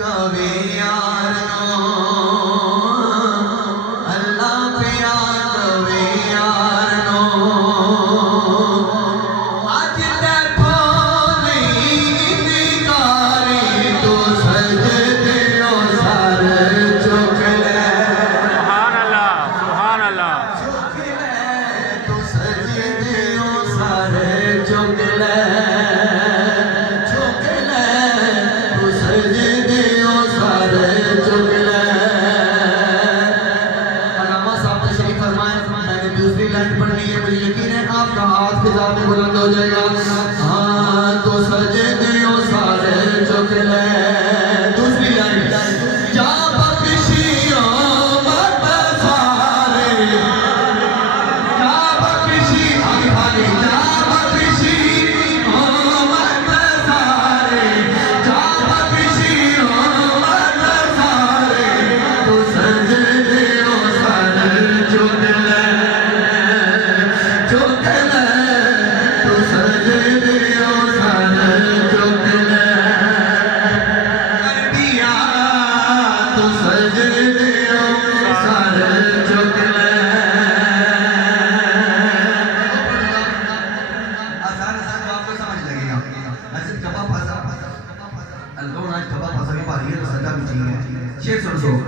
कवे यार अल्लाह प्यार कवे यार आज देखो नहीं दिगारी तो सजदे सर झुक ले सुभान अल्लाह झुक ले तो सजदे सर झुक ले दूसरी लाइन पढ़नी है, मुझे यकीन है आपका हाथ फिजा में बुलंद हो जाएगा। हाँ तो सजदे सारे झुक ले। दूसरी लाइन जा बख्शियो मत सारे जा बख्शी आगे आगे जा बख्शी मत सारे जा बख्शियो मत सारे तो सजदे सारे झुक ले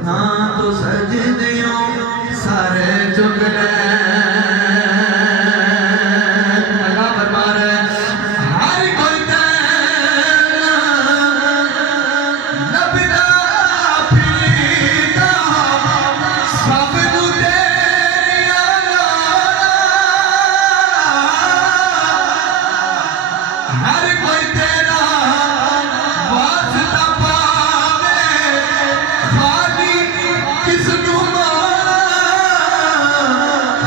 हाँ तो सजदियों सारे झुक ले। अल्लाह फरमा रहा है हर कोई तेरा नबीदा फिरीदा सब नू तेरिया हर कोई तेरा वास्ता पावे खाली किसनू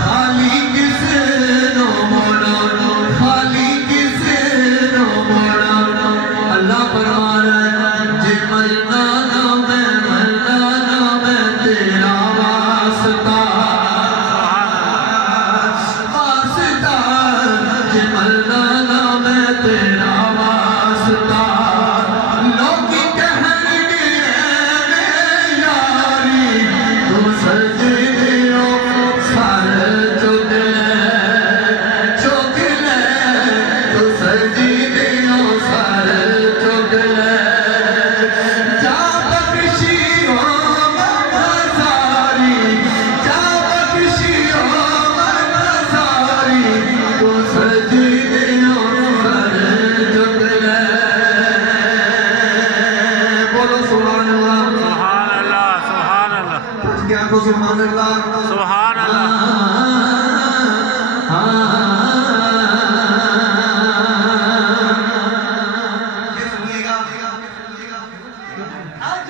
खाली किसनू मोड़ो खाली किसनू मोड़ो। अल्लाह फरमा रहा है जे मरना ना मैं तेरा वास्ता वास्ता जे मरना ना मैं तेरा वास्ता लोग कहनगे यारी तू सजदियों सर झुक ले तू सजदियों सर झुक ले जा बख्शियो मत सारी जा बख्शियो मत सारी तू सजदियों सर झुक ले। बोलो सुभान अल्लाह सुभान अल्लाह क्या को सुभान अल्लाह सुभान अल्लाह ये सुनिएगा आज